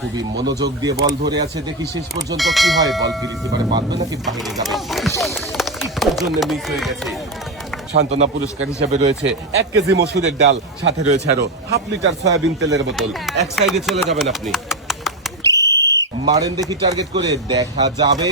খুবই মনোযোগ দিয়ে বল ধরে আছে, দেখি শেষ পর্যন্ত কি হয়। বল কি রিসিভারে বাঁধবে নাকি বাইরে যাবে, একটুর জন্য মিস হয়ে গেছে। সান্ত্বনা পুরস্কার হিসেবে রয়েছে 1 কেজি মসুরের ডাল, সাথে রয়েছে আরো হাফ লিটার সয়াবিন তেলের বোতল। এক সাইডে চলে যাবেন আপনি, মারেন দেখি টার্গেট করে, দেখা যাবে।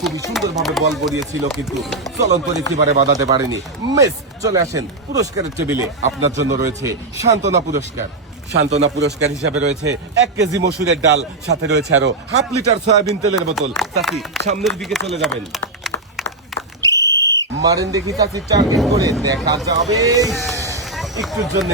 খুবই সুন্দরভাবে বল গড়িয়েছিল কিন্তু চলন্ত রিসিভারে বাঁধাতে পারেনি, মিস। চলে আসেন পুরস্কারের টেবিলে, আপনার জন্য রয়েছে সান্ত্বনা পুরস্কার। সান্ত্বনা পুরস্কার হিসাবে রয়েছে 1 কেজি মসুরের ডাল, সাথে রয়েছে আরো হাফ লিটার সয়াবিন তেলের বোতল। চাচি সামনের দিকে চলে যাবেন, মারেন দেখি চাচি টার্গেট করে, দেখা যাবে। একটুর জন্য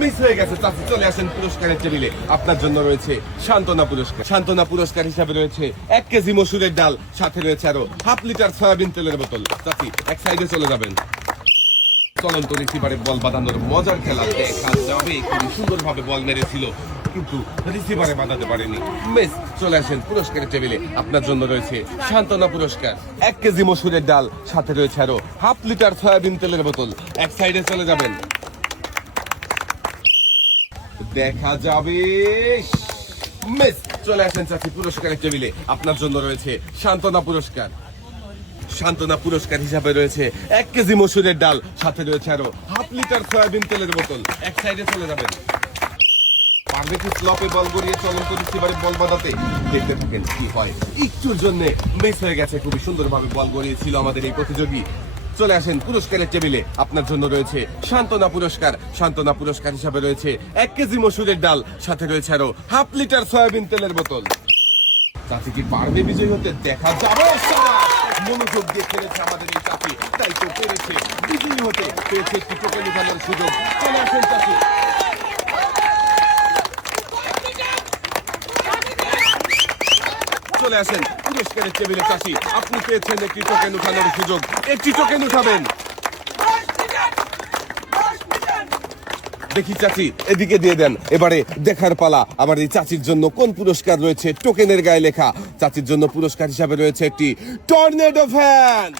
মিস হয়ে গেছে। চাচি চলে আসেন পুরস্কারের টেবিলে, আপনার জন্য রয়েছে সান্ত্বনা পুরস্কার। সান্ত্বনা পুরস্কার হিসাবে রয়েছে 1 কেজি মসুরের ডাল, সাথে রয়েছে আরো হাফ লিটার সয়াবিন তেলের বোতল। চাচি এক সাইডে চলে যাবেন। চলন্ত রিসিভারে বল বাঁধানোর মজার খেলা, দেখা যাবে। খুবই সুন্দরভাবে বল মেরেছিল কিন্তু রিসিভারে বাঁধাতে পারেনি, মিস। চলে আসেন পুরস্কারের টেবিলে, আপনার জন্য রয়েছে সান্ত্বনা পুরস্কার। 1 কেজি মসুরের ডাল, সাথে রয়েছে আরো হাফ লিটার সয়াবিন তেলের বোতল। এক সাইডে চলে যাবেন, দেখা যাবে, মিস। চলে আসেন চাচি পুরস্কারের টেবিলে, আপনার জন্য রয়েছে সান্ত্বনা পুরস্কার। সান্ত্বনা পুরস্কার হিসাবে রয়েছে 1 কেজি মসুরের ডাল, সাথে রয়েছে আরো হাফ লিটার সয়াবিন তেলের বোতল। এক সাইডে চলে যাবেন, পারবে কি স্লপে বল গড়িয়ে চলন্ত রিসিভারে বল বাঁধাতে, দেখতে থাকেন কি হয়। একটুর জন্য মিস হয়ে গেছে। খুবই সুন্দরভাবে বল গড়িয়েছিল আমাদের এই প্রতিযোগী। চলে আসেন পুরস্কারের টেবিলে, আপনার জন্য রয়েছে সান্ত্বনা পুরস্কার। সান্ত্বনা পুরস্কার হিসাবে রয়েছে 1 কেজি মসুরের ডাল, সাথে রয়েছে আরো হাফ লিটার সয়াবিন তেলের বোতল। চাচি কি পারবে বিজয়ী হতে, দেখা যাবে। মনোযোগ দিয়ে খেলেছে আমাদের এই চাচি, তাই তো পেরেছে বিজয়ী হতে, পেয়েছে একটি টোকেন উঠানোর সুযোগ। চলে আসেন চাচি, চলে আসেন পুরস্কারের টেবিলে। চাচি আপনি পেয়েছেন একটি টোকেন উঠানোর সুযোগ, একটি টোকেন উঠাবেন। দেখি চাচি এদিকে দিয়ে দেন। এবারে দেখার পালা আমার এই চাচির জন্য কোন পুরস্কার রয়েছে। টোকেনের গায়ে লেখা চাচির জন্য পুরস্কার হিসাবে রয়েছে একটি টর্নেডো ফ্যান।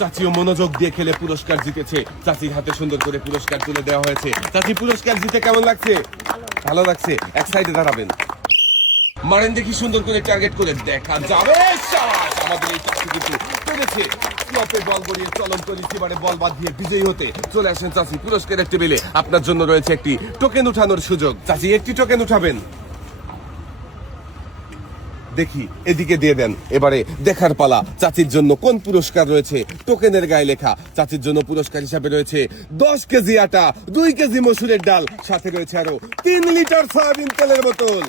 চাচিও মনোযোগ দিয়ে খেলে পুরস্কার জিতেছে। চাচির হাতে সুন্দর করে পুরস্কার তুলে দেওয়া হয়েছে। চাচি পুরস্কার জিতে কেমন লাগছে? ভালো লাগছে। এক সাইডে দাঁড়াবেন, মারেন দেখি সুন্দর করে টার্গেট করে, দেখা যাবে। শাবাশ! আমাদের এই চাচি কিন্তু পেরেছে স্লপে বল গড়িয়ে চলন্ত রিসিভারে বল বাঁধিয়ে বিজয়ী হতে। চলে আসেন চাচি পুরস্কারের টেবিলে, আপনার জন্য রয়েছে একটি টোকেন উঠানোর সুযোগ। চাচি একটি টোকেন উঠাবেন, দেখি এদিকে দিয়ে দেন। এবারে দেখার পালা চাচির জন্য কোন পুরস্কার রয়েছে। টোকেনের গায়ে লেখা চাচির জন্য পুরস্কার হিসাবে রয়েছে 10 কেজি আটা, 2 কেজি মসুরের ডাল, সাথে রয়েছে আরো 3 লিটার সয়াবিন তেলের বোতল।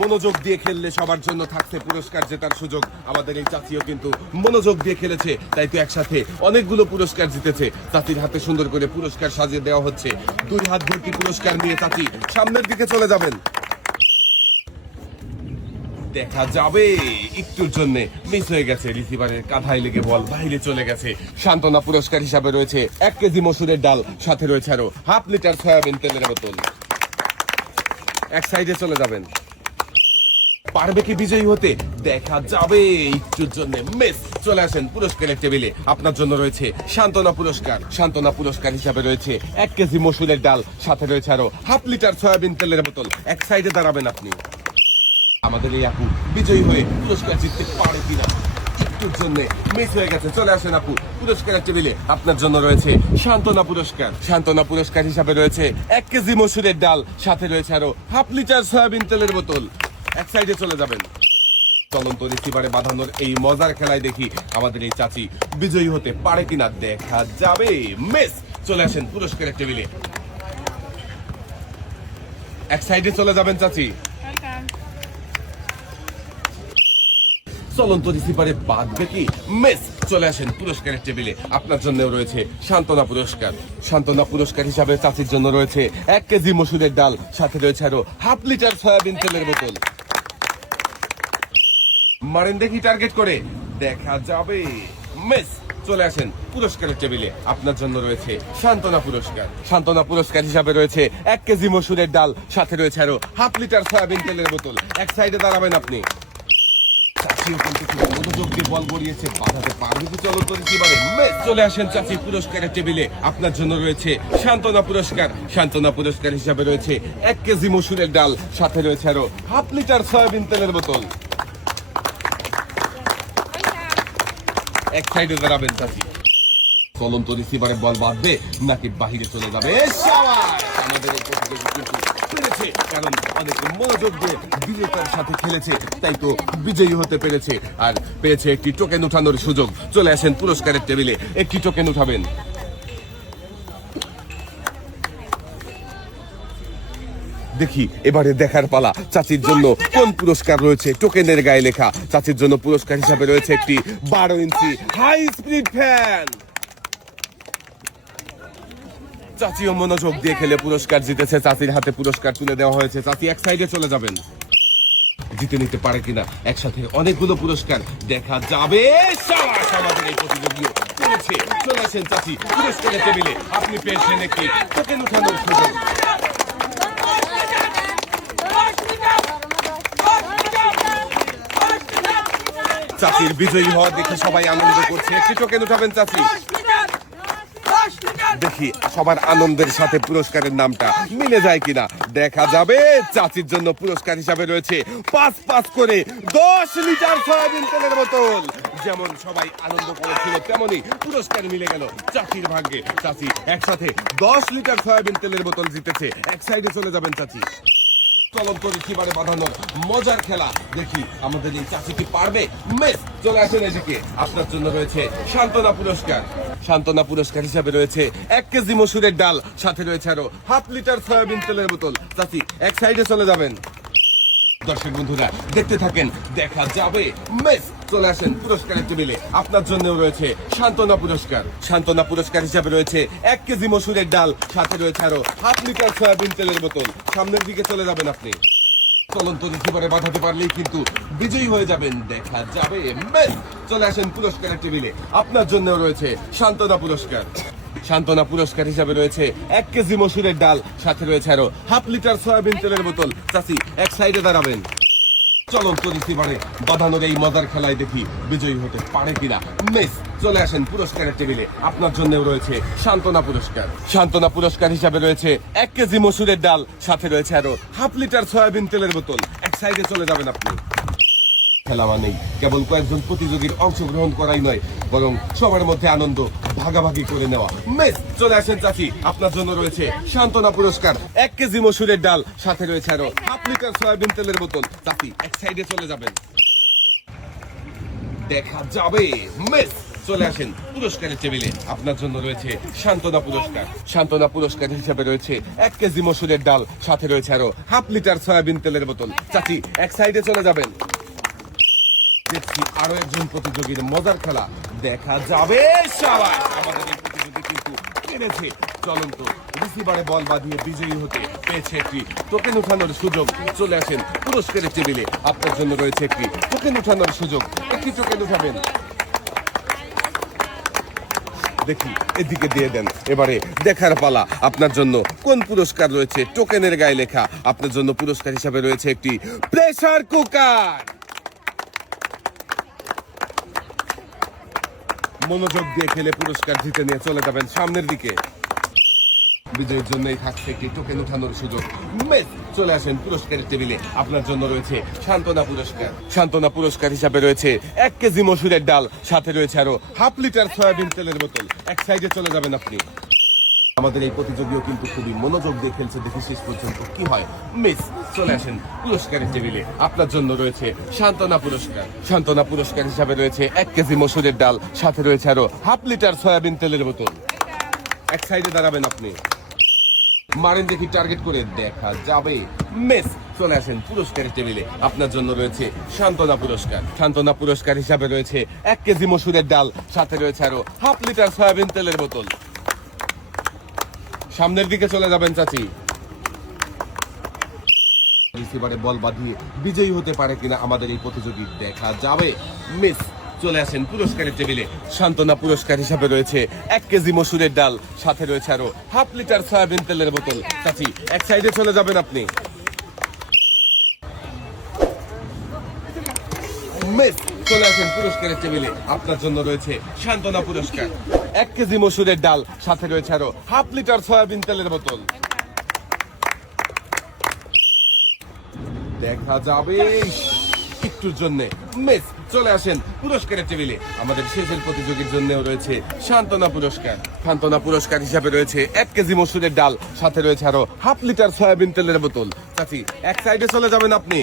মনোযোগ দিয়ে খেললে সবার জন্য থাকছে পুরস্কার জেতার সুযোগ। আমাদের এই চাচিও কিন্তু মনোযোগ দিয়ে খেলেছে, তাই তো একসাথে অনেকগুলো পুরস্কার জিতেছে। চাচির হাতে সুন্দর করে পুরস্কার সাজিয়ে দেওয়া হচ্ছে। 2 হাত ভর্তি পুরস্কার নিয়ে চাচি সামনের দিকে চলে যাবেন, দেখা যাবে। একটুর জন্য মিস হয়ে গেছে, রিসিভারের কাঁধায় লেগে বল বাইরে চলে গেছে। সান্ত্বনা পুরস্কার হিসাবে রয়েছে 1 কেজি মসুরের ডাল, সাথে রয়েছে আরো হাফ লিটার সয়াবিন তেলের বোতল। এক সাইডে চলে যাবেন, পারবে কি বিজয়ী হতে, দেখা যাবে। একটুর জন্য মিস। চলে আসেন পুরস্কারের টেবিলে, আপনার জন্য রয়েছে সান্ত্বনা পুরস্কার। সান্ত্বনা পুরস্কার হিসাবে রয়েছে 1 কেজি মসুরের ডাল, সাথে রয়েছে আরো হাফ লিটার সয়াবিন তেলের বোতল। এক সাইডে দাঁড়াবেন আপনি, আমাদের এই আপু বিজয়ী হয়ে পুরস্কার জিততে পারে কিনা। একটুর জন্য মিস হয়ে গেছে। চলে আসেন আপু পুরস্কারের টেবিলে, আপনার জন্য রয়েছে সান্ত্বনা পুরস্কার। সান্ত্বনা পুরস্কার হিসাবে রয়েছে 1 কেজি মসুরের ডাল, সাথে রয়েছে আরো হাফ লিটার সয়াবিন তেলের বোতল। এক সাইডে চলে যাবেন। চলন্ত রিসিভারে বাঁধানোর এই মজার খেলায় দেখি আমাদের এই চাচি বিজয়ী হতে পারে কিনা, দেখা যাবে। মিস। চলে আসেন পুরস্কারের টেবিলে, এক সাইডে চলে যাবেন চাচি। চলন্ত রিসিভারে বাঁধবে কি, মিস। চলে আসেন পুরস্কারের টেবিলে, আপনার জন্য রয়েছে সান্ত্বনা পুরস্কার। সান্ত্বনা পুরস্কার হিসাবে চাচির জন্য রয়েছে 1 কেজি মসুরের ডাল, সাথে রয়েছে আরো হাফ লিটার সয়াবিন তেলের বোতল। মারেন দেখি টার্গেট করে, দেখা যাবে। মিস। চলে আসেন পুরস্কারের টেবিলে, আপনার জন্য রয়েছে সান্ত্বনা পুরস্কার। সান্ত্বনা পুরস্কার হিসাবে রয়েছে 1 কেজি মসুরের ডাল, সাথে রয়েছে আরো হাফ লিটার সয়াবিন তেলের বোতল। এক সাইডে দাঁড়াবেন আপনি, চাচিও কিন্তু খুব মনোযোগ দিয়ে বল গড়িয়েছে, বাধাতে পারবে কি চলন্ত রিসিভারে? মিস। চলে আসেন চাচি পুরস্কারের টেবিলে, আপনার জন্য রয়েছে সান্ত্বনা পুরস্কার। সান্ত্বনা পুরস্কার হিসাবে রয়েছে 1 কেজি মসুরের ডাল, সাথে রয়েছে আরো হাফ লিটার সয়াবিন তেলের বোতল। এক সাইডে দাঁড়াবেন চাচি। চলন্ত রিসিভারে বল বাঁধবে নাকি বাহিরে চলে যাবে? শাবাশ! আমাদের এই প্রতিযোগী কিন্তু পেরেছে, কারণ অনেক মনোযোগ দিয়ে বিজেতার সাথে খেলেছে, তাই তো বিজয়ী হতে পেরেছে আর পেয়েছে একটি টোকেন উঠানোর সুযোগ। চলে আসেন পুরস্কারের টেবিলে, একটি টোকেন উঠাবেন। দেখি এবারে দেখার পালা চাচির জন্য কোন পুরস্কার রয়েছে টোকেনের গায়ে লেখা। চাচির জন্য পুরস্কার হিসাবে রয়েছে একটি 12 ইঞ্চি হাই স্পিড ফ্যান। চাচিও মনোযোগ দিয়ে খেলে পুরস্কার জিতেছে, চাচির হাতে পুরস্কার তুলে দেওয়া হয়েছে। চাচি এক সাইডে চলে যাবেন, জিতে নিতে পারে কিনা একসাথে অনেকগুলো পুরস্কার দেখা যাবে। শাবাশ! আমাদের এই প্রতিযোগী চলেছে। চলে আসেন চাচি পুরস্কারের টেবিলে, আপনি পেয়েছেন একটি টোকেন উঠানোর সুযোগ। চাচির বিজয়ী হওয়া দেখে সবাই আনন্দ করছে, একটি টোকেন উঠাবেন চাচি। দেখি সবার আনন্দের সাথে পুরস্কারের নামটা মিলে যায় কিনা দেখা যাবে। চাচির জন্য পুরস্কার হিসাবে রয়েছে 5 করে 10 লিটার সয়াবিন তেলের বোতল। যেমন সবাই আনন্দ করেছিল তেমনি পুরস্কার মিলে গেল চাচির ভাগ্যে। চাচি একসাথে 10 লিটার সয়াবিন তেলের বোতল জিতেছে। এক সাইডে চলে যাবেন চাচি। চলন্ত রিসিভারে বাঁধানোর মজার খেলা, দেখি আমাদের এই চাচি কি পারবে? মিস। চলে আসেন এদিকে, আপনার জন্য রয়েছে সান্ত্বনা পুরস্কার। সান্ত্বনা পুরস্কার হিসাবে রয়েছে 1 কেজি মসুরের ডাল, সাথে রয়েছে আরো হাফ লিটার সয়াবিন তেলের বোতল। চাচি এক সাইডে চলে যাবেন। দর্শক বন্ধুরা দেখতে থাকেন, দেখা যাবে। মিস। চলে আসেন পুরস্কারের টেবিলে, আপনার জন্য রয়েছে সান্ত্বনা পুরস্কার। সান্ত্বনা পুরস্কার হিসাবে রয়েছে 1 কেজি মসুরের ডাল, সাথে রয়েছে আরো হাফ লিটার সয়াবিন তেলের বোতল। সামনের দিকে চলে যাবেন আপনি। চলন্ত রিসিভারে বাঁধাতে পারলেই কিন্তু বিজয়ী হয়ে যাবেন, দেখা যাবে। মিস। চলে আসেন পুরস্কারের টেবিলে, আপনার জন্য রয়েছে সান্ত্বনা পুরস্কার। সান্ত্বনা পুরস্কার হিসাবে রয়েছে 1 কেজি মসুরের ডাল, সাথে রয়েছে আরো হাফ লিটার সয়াবিন তেলের বোতল। চাচি এক সাইডে দাঁড়াবেন। চলন্ত রিসিভারে বাঁধানোর এই মজার খেলায় দেখি বিজয়ী হতে পারে কিনা। মিস। চলে আসেন পুরস্কারের টেবিলে, আপনার জন্য রয়েছে সান্ত্বনা পুরস্কার। সান্ত্বনা পুরস্কার হিসাবে রয়েছে 1 কেজি মসুরের ডাল, সাথে রয়েছে আরো হাফ লিটার সয়াবিন তেলের বোতল। এক সাইডে চলে যাবেন আপনি। খেলা মানেই কেবল কয়েকজন প্রতিযোগীর অংশগ্রহণ করাই নয়, বরং সবার মধ্যে আনন্দ ভাগাভাগি করে নেওয়া। মিস। চলে আসেন চাচি, আপনার জন্য রয়েছে সান্ত্বনা পুরস্কার। 1 কেজি মসুরের ডাল, সাথে রয়েছে আরো হাফ লিটার সয়াবিন তেলের বোতল। চাচি এক সাইডে চলে যাবেন, দেখা যাবে। মিস। চলে আসেন পুরস্কারের টেবিলে, আপনার জন্য রয়েছে সান্ত্বনা পুরস্কার। সান্ত্বনা পুরস্কার হিসাবে রয়েছে 1 কেজি মসুরের ডাল, সাথে রয়েছে আরো হাফ লিটার সয়াবিন তেলের বোতল। চাচি এক সাইডে চলে যাবেন। দেখছি আরো একজন প্রতিযোগীর মজার খেলা, দেখা যাবে। শাবাশ! আমাদের এই প্রতিযোগী কিন্তু পেরেছে। চলন্ত রিসিভারে বল বাঁধিয়ে বিজয়ী হতে পেয়েছে একটি টোকেন উঠানোর সুযোগ। চলে আসেন পুরস্কারের টেবিলে, আপনার জন্য রয়েছে একটি টোকেন উঠানোর সুযোগ। একটি টোকেন উঠাবেন। দেখি এদিকে দিয়ে দেন। এবারে দেখার পালা, আপনার জন্য কোন পুরস্কার রয়েছে টোকেনের গায়ে লেখা। আপনার জন্য পুরস্কার হিসাবে রয়েছে একটি প্রেসার কুকার। মনোযোগ দিয়ে খেলে পুরস্কার জিতে নিয়ে চলে যাবেন সামনের দিকে। বিজয়ের জন্যই থাকছে একটি টোকেন উঠানোর সুযোগ। মিস। চলে আসেন পুরস্কারের টেবিলে, আপনার জন্য রয়েছে সান্ত্বনা পুরস্কার। সান্ত্বনা পুরস্কার হিসাবে রয়েছে 1 কেজি মসুরের ডাল, সাথে রয়েছে আরো হাফ লিটার সয়াবিন তেলের বোতল। এক সাইডে চলে যাবেন আপনি। আমাদের এই প্রতিযোগীও কিন্তু খুবই মনোযোগ দিয়ে খেলছে, দেখি শেষ পর্যন্ত কি হয়। মিস। চলে আসেন পুরস্কারের টেবিলে, আপনার জন্য রয়েছে সান্ত্বনা পুরস্কার। সান্ত্বনা পুরস্কার হিসাবে রয়েছে 1 কেজি মসুরের ডাল, সাথে রয়েছে আরো হাফ লিটার সয়াবিন তেলের বোতল। এক সাইডে দাঁড়াবেন আপনি। মারেন দেখি টার্গেট করে, দেখা যাবে। মিস। চলে আসেন পুরস্কারের টেবিলে, আপনার জন্য রয়েছে সান্ত্বনা পুরস্কার। সান্ত্বনা পুরস্কার হিসাবে রয়েছে 1 কেজি মসুরের ডাল, সাথে রয়েছে আরো হাফ লিটার সয়াবিন তেলের বোতল। সামনের দিকে চলে যাবেন চাচি। রিসিভারে বল বাঁধিয়ে বিজয়ী হতে পারে কিনা আমাদের এই প্রতিযোগী, দেখা যাবে। মিস। চলে আসেন পুরস্কারের টেবিলে, সান্ত্বনা পুরস্কার হিসাবে রয়েছে 1 কেজি মসুরের ডাল, সাথে রয়েছে আরো হাফ লিটার সয়াবিন তেলের বোতল। চাচি এক সাইডে চলে যাবেন আপনি। মিস চলে আসেন পুরস্কারের টেবিলে। আপনার জন্য রয়েছে সান্ত্বনা পুরস্কার, 1 কেজি মসুরের ডাল, সাথে রয়েছে আরো হাফ লিটার সয়াবিন তেলের বোতল। দেখা যাবে একটুর জন্য মিস চলে আসেন পুরস্কারের টেবিলে। আমাদের শেষের প্রতিযোগীর জন্যও রয়েছে সান্ত্বনা পুরস্কার। সান্ত্বনা পুরস্কার হিসাবে রয়েছে 1 কেজি মসুরের ডাল, সাথে রয়েছে আরো হাফ লিটার সয়াবিন তেলের বোতল। চাচি, এক সাইডে চলে যাবেন আপনি।